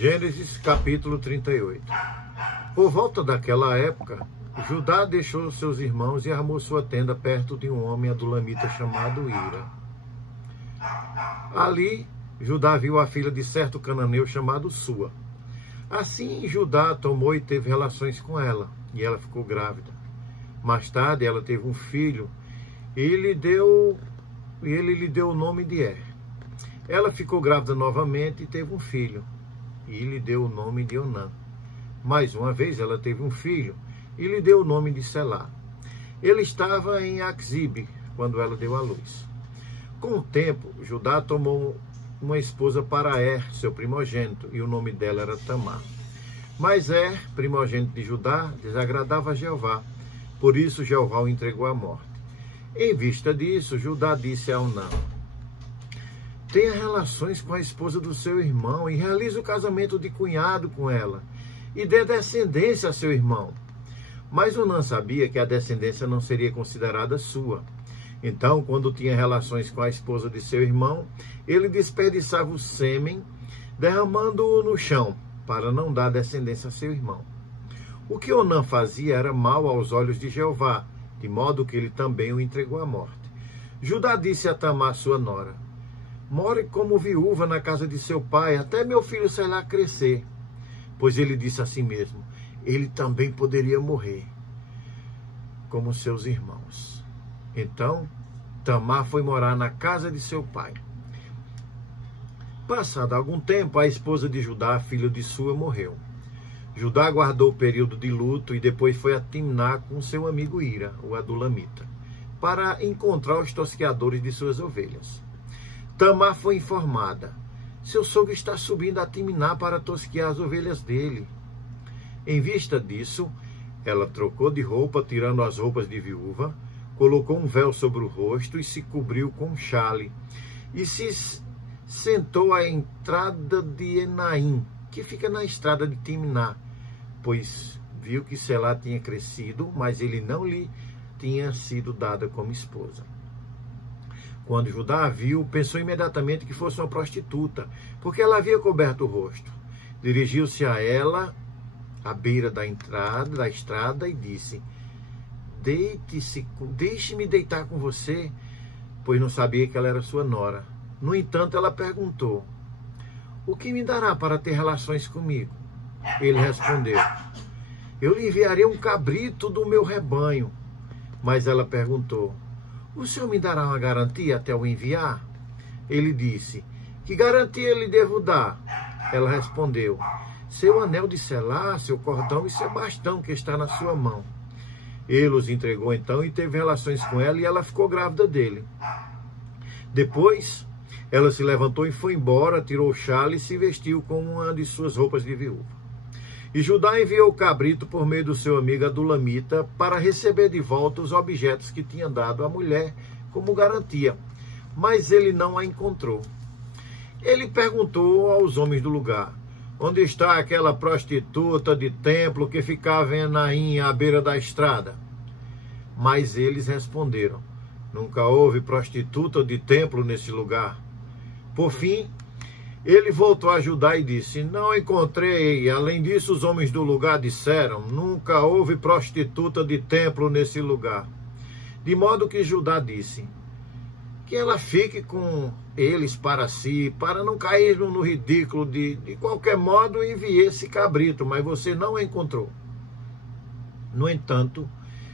Gênesis capítulo 38. Por volta daquela época, Judá deixou seus irmãos e armou sua tenda perto de um homem adulamita chamado Ira. Ali, Judá viu a filha de certo cananeu chamado Sua. Assim, Judá tomou e teve relações com ela, e ela ficou grávida. Mais tarde, ela teve um filho, e ele lhe deu o nome de Er. Ela ficou grávida novamente e teve um filho, e lhe deu o nome de Onã. Mais uma vez, ela teve um filho, e lhe deu o nome de Selá. Ele estava em Axibe, quando ela deu à luz. Com o tempo, Judá tomou uma esposa para Er, seu primogênito, e o nome dela era Tamar. Mas Er, primogênito de Judá, desagradava a Jeová, por isso Jeová o entregou à morte. Em vista disso, Judá disse a Onã: tenha relações com a esposa do seu irmão e realize o casamento de cunhado com ela, e dê descendência a seu irmão. Mas Onã sabia que a descendência não seria considerada sua. Então, quando tinha relações com a esposa de seu irmão, ele desperdiçava o sêmen, derramando-o no chão, para não dar descendência a seu irmão. O que Onã fazia era mal aos olhos de Jeová, de modo que ele também o entregou à morte. Judá disse a Tamar, sua nora: more como viúva na casa de seu pai, até meu filho Selá crescer. Pois ele disse a si mesmo: ele também poderia morrer, como seus irmãos. Então, Tamar foi morar na casa de seu pai. Passado algum tempo, a esposa de Judá, filho de Sua, morreu. Judá guardou o período de luto e depois foi a Timná com seu amigo Ira, o adulamita, para encontrar os tosqueadores de suas ovelhas. Tamar foi informada: seu sogro está subindo a Timná para tosquear as ovelhas dele. Em vista disso, ela trocou de roupa, tirando as roupas de viúva, colocou um véu sobre o rosto e se cobriu com um xale, e se sentou à entrada de Enaim, que fica na estrada de Timná, pois viu que Selá tinha crescido, mas ele não lhe tinha sido dada como esposa. Quando Judá a viu, pensou imediatamente que fosse uma prostituta, porque ela havia coberto o rosto. Dirigiu-se a ela, à beira da estrada, e disse: deixe-me deitar com você, pois não sabia que ela era sua nora. No entanto, ela perguntou: o que me dará para ter relações comigo? Ele respondeu: eu lhe enviarei um cabrito do meu rebanho. Mas ela perguntou: o senhor me dará uma garantia até o enviar? Ele disse: que garantia lhe devo dar? Ela respondeu: seu anel de Selá, seu cordão e seu bastão que está na sua mão. Ele os entregou então e teve relações com ela, e ela ficou grávida dele. Depois, ela se levantou e foi embora, tirou o xale e se vestiu com uma de suas roupas de viúva. E Judá enviou o cabrito por meio do seu amigo adulamita para receber de volta os objetos que tinha dado à mulher como garantia, mas ele não a encontrou. Ele perguntou aos homens do lugar: onde está aquela prostituta de templo que ficava em Enaim, à beira da estrada? Mas eles responderam: nunca houve prostituta de templo nesse lugar. Por fim, ele voltou a Judá e disse: não encontrei. Além disso, os homens do lugar disseram: nunca houve prostituta de templo nesse lugar. De modo que Judá disse: que ela fique com eles para si, para não cair no ridículo. De qualquer modo, enviei esse cabrito, mas você não a encontrou. No entanto,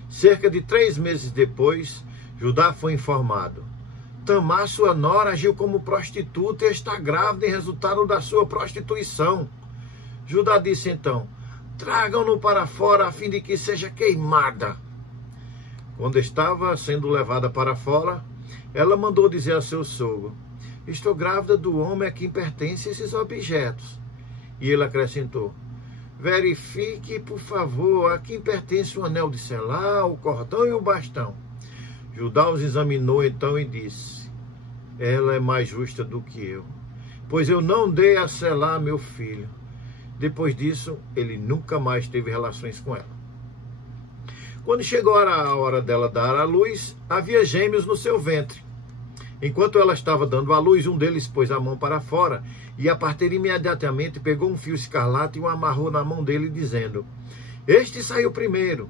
cerca de 3 meses depois, Judá foi informado: Tamar, sua nora, agiu como prostituta e está grávida em resultado da sua prostituição. Judá disse então: tragam-no para fora a fim de que seja queimada. Quando estava sendo levada para fora, ela mandou dizer a seu sogro: estou grávida do homem a quem pertencem esses objetos. E ele acrescentou: verifique, por favor, a quem pertence o anel de Selá, o cordão e o bastão. Judá os examinou então e disse: ela é mais justa do que eu, pois eu não dei a Selá meu filho. Depois disso, ele nunca mais teve relações com ela. Quando chegou a hora dela dar à luz, havia gêmeos no seu ventre. Enquanto ela estava dando à luz, um deles pôs a mão para fora, e a parteira imediatamente pegou um fio escarlate e o amarrou na mão dele, dizendo: este saiu primeiro.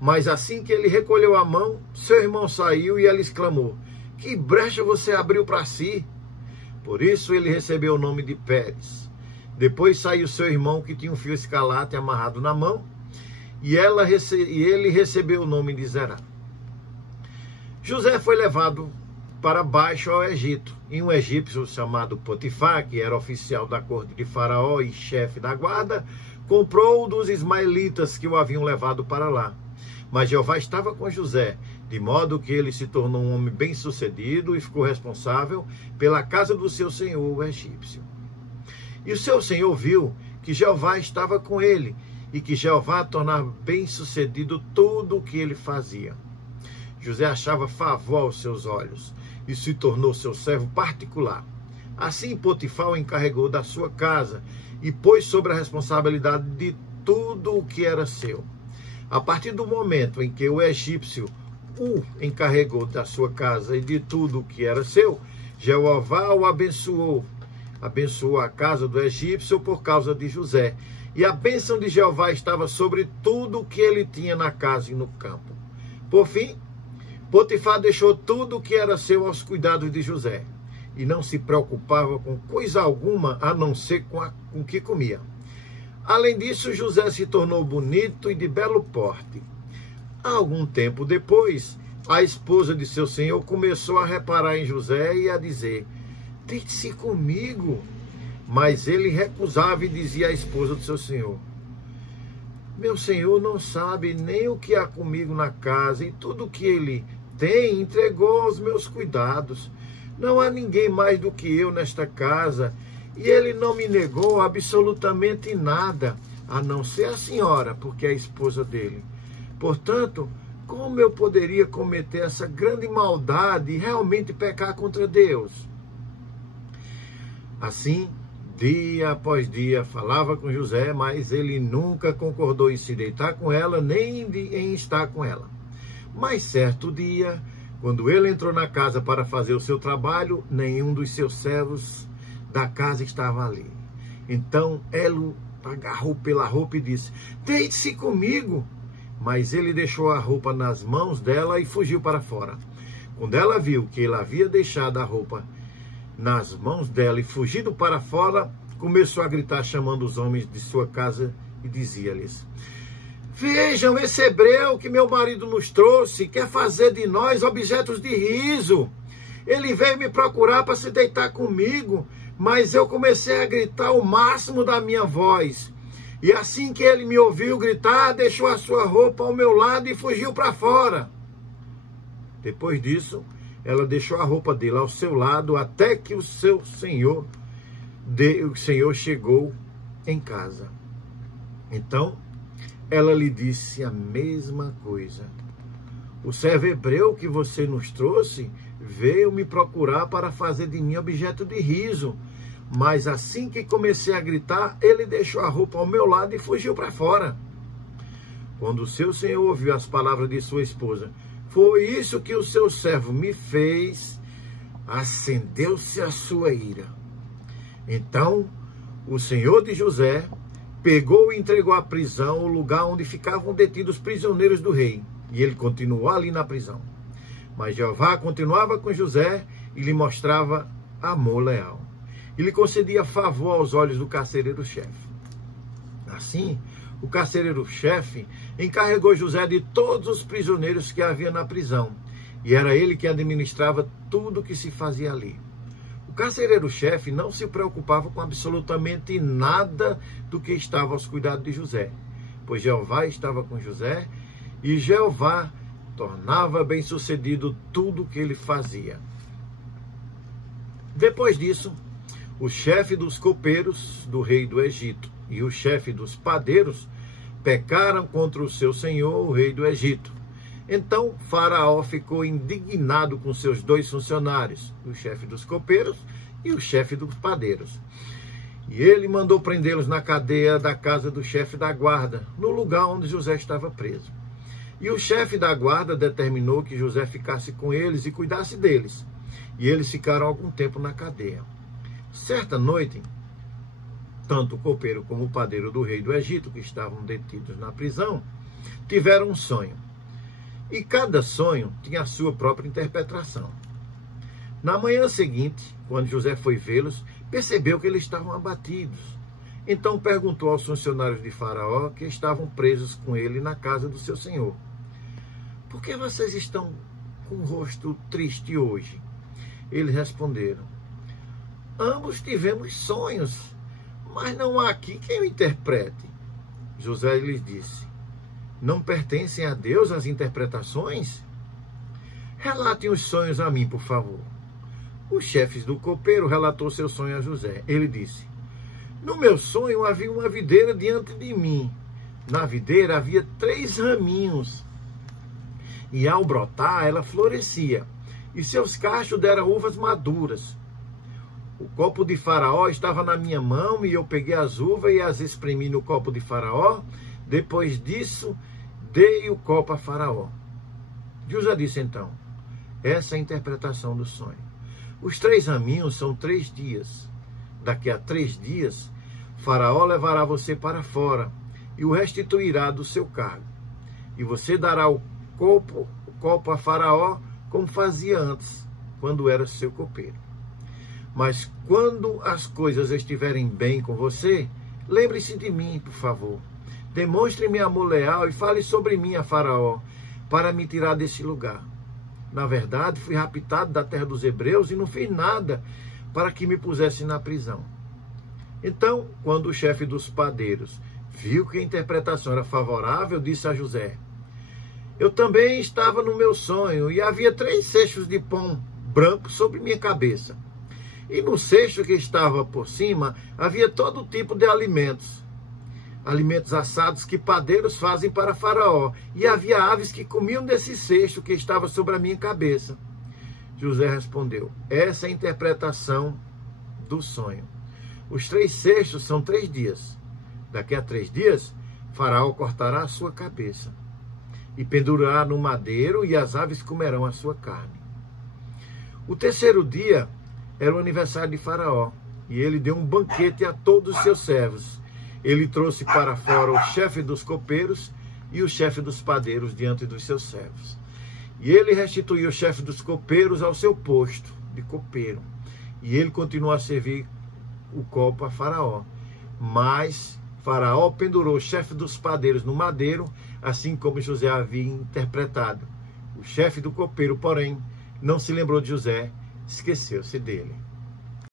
Mas assim que ele recolheu a mão, seu irmão saiu e ela exclamou: que brecha você abriu para si? Por isso ele recebeu o nome de Pérez. Depois saiu seu irmão, que tinha um fio escarlate amarrado na mão, e ele recebeu o nome de Zerá. José foi levado para baixo ao Egito, e um egípcio chamado Potifar, que era oficial da corte de Faraó e chefe da guarda, comprou-o dos ismaelitas que o haviam levado para lá. Mas Jeová estava com José, de modo que ele se tornou um homem bem-sucedido e ficou responsável pela casa do seu senhor, o egípcio. E o seu senhor viu que Jeová estava com ele, e que Jeová tornava bem-sucedido tudo o que ele fazia. José achava favor aos seus olhos, e se tornou seu servo particular. Assim Potifar o encarregou da sua casa, e pôs sobre a responsabilidade de tudo o que era seu. A partir do momento em que o egípcio o encarregou da sua casa e de tudo o que era seu, Jeová o abençoou. Abençoou a casa do egípcio por causa de José. E a bênção de Jeová estava sobre tudo o que ele tinha na casa e no campo. Por fim, Potifar deixou tudo o que era seu aos cuidados de José, e não se preocupava com coisa alguma a não ser com o que comia. Além disso, José se tornou bonito e de belo porte. Algum tempo depois, a esposa de seu senhor começou a reparar em José e a dizer: deite-se comigo. Mas ele recusava e dizia à esposa do seu senhor: meu senhor não sabe nem o que há comigo na casa, e tudo o que ele tem entregou aos meus cuidados. Não há ninguém mais do que eu nesta casa, e ele não me negou absolutamente nada, a não ser a senhora, porque é a esposa dele. Portanto, como eu poderia cometer essa grande maldade e realmente pecar contra Deus? Assim, dia após dia, falava com José, mas ele nunca concordou em se deitar com ela, nem em estar com ela. Mas certo dia, quando ele entrou na casa para fazer o seu trabalho, nenhum dos seus servos da casa estava ali. Então ela o agarrou pela roupa e disse: deite-se comigo. Mas ele deixou a roupa nas mãos dela e fugiu para fora. Quando ela viu que ele havia deixado a roupa nas mãos dela e fugido para fora, começou a gritar, chamando os homens de sua casa, e dizia-lhes: vejam, esse hebreu que meu marido nos trouxe quer fazer de nós objetos de riso. Ele veio me procurar para se deitar comigo, mas eu comecei a gritar o máximo da minha voz. E assim que ele me ouviu gritar, deixou a sua roupa ao meu lado e fugiu para fora. Depois disso, ela deixou a roupa dele ao seu lado até que o senhor chegou em casa. Então, ela lhe disse a mesma coisa: o servo hebreu que você nos trouxe veio me procurar para fazer de mim objeto de riso. Mas assim que comecei a gritar, ele deixou a roupa ao meu lado e fugiu para fora. Quando o seu senhor ouviu as palavras de sua esposa: foi isso que o seu servo me fez, acendeu-se a sua ira. Então, o senhor de José pegou e entregou à prisão o lugar onde ficavam detidos os prisioneiros do rei, e ele continuou ali na prisão. Mas Jeová continuava com José e lhe mostrava amor leal. E lhe concedia favor aos olhos do carcereiro-chefe. Assim, o carcereiro-chefe encarregou José de todos os prisioneiros que havia na prisão, e era ele que administrava tudo o que se fazia ali. O carcereiro-chefe não se preocupava com absolutamente nada do que estava aos cuidados de José, pois Jeová estava com José, e Jeová tornava bem-sucedido tudo o que ele fazia. Depois disso, o chefe dos copeiros do rei do Egito e o chefe dos padeiros pecaram contra o seu senhor, o rei do Egito. Então Faraó ficou indignado com seus dois funcionários, o chefe dos copeiros e o chefe dos padeiros. E ele mandou prendê-los na cadeia da casa do chefe da guarda, no lugar onde José estava preso. E o chefe da guarda determinou que José ficasse com eles e cuidasse deles. e eles ficaram algum tempo na cadeia. Certa noite, tanto o copeiro como o padeiro do rei do Egito, que estavam detidos na prisão, tiveram um sonho. E cada sonho tinha a sua própria interpretação. Na manhã seguinte, quando José foi vê-los, percebeu que eles estavam abatidos. Então perguntou aos funcionários de Faraó, que estavam presos com ele na casa do seu senhor: por que vocês estão com o rosto triste hoje? Eles responderam: ambos tivemos sonhos, mas não há aqui quem o interprete. José lhes disse: não pertencem a Deus as interpretações? Relatem os sonhos a mim, por favor. Os chefes do copeiro relatou seu sonho a José. Ele disse: no meu sonho havia uma videira diante de mim. Na videira havia 3 raminhos, e ao brotar ela florescia, e seus cachos deram uvas maduras. O copo de Faraó estava na minha mão, e eu peguei as uvas e as espremi no copo de Faraó. Depois disso, dei o copo a Faraó. José disse então: essa é a interpretação do sonho. Os 3 raminhos são 3 dias. Daqui a 3 dias, Faraó levará você para fora e o restituirá do seu cargo. E você dará o copo a Faraó, como fazia antes, quando era seu copeiro. Mas quando as coisas estiverem bem com você, lembre-se de mim, por favor. Demonstre-me amor leal e fale sobre mim a Faraó, para me tirar desse lugar. Na verdade, fui raptado da terra dos hebreus e não fiz nada para que me pusesse na prisão. Então, quando o chefe dos padeiros viu que a interpretação era favorável, disse a José: eu também estava no meu sonho, e havia 3 cestos de pão branco sobre minha cabeça. E no cesto que estava por cima, havia todo tipo de alimentos. Alimentos assados que padeiros fazem para Faraó. E havia aves que comiam desse cesto que estava sobre a minha cabeça. José respondeu: essa é a interpretação do sonho. Os 3 cestos são 3 dias. Daqui a 3 dias, Faraó cortará a sua cabeça e pendurará no madeiro, e as aves comerão a sua carne. O 3º dia era o aniversário de Faraó, e ele deu um banquete a todos os seus servos. Ele trouxe para fora o chefe dos copeiros e o chefe dos padeiros diante dos seus servos. E ele restituiu o chefe dos copeiros ao seu posto de copeiro. E ele continuou a servir o copo a Faraó. Mas Faraó pendurou o chefe dos padeiros no madeiro, assim como José havia interpretado. O chefe do copeiro, porém, não se lembrou de José, esqueceu-se dele.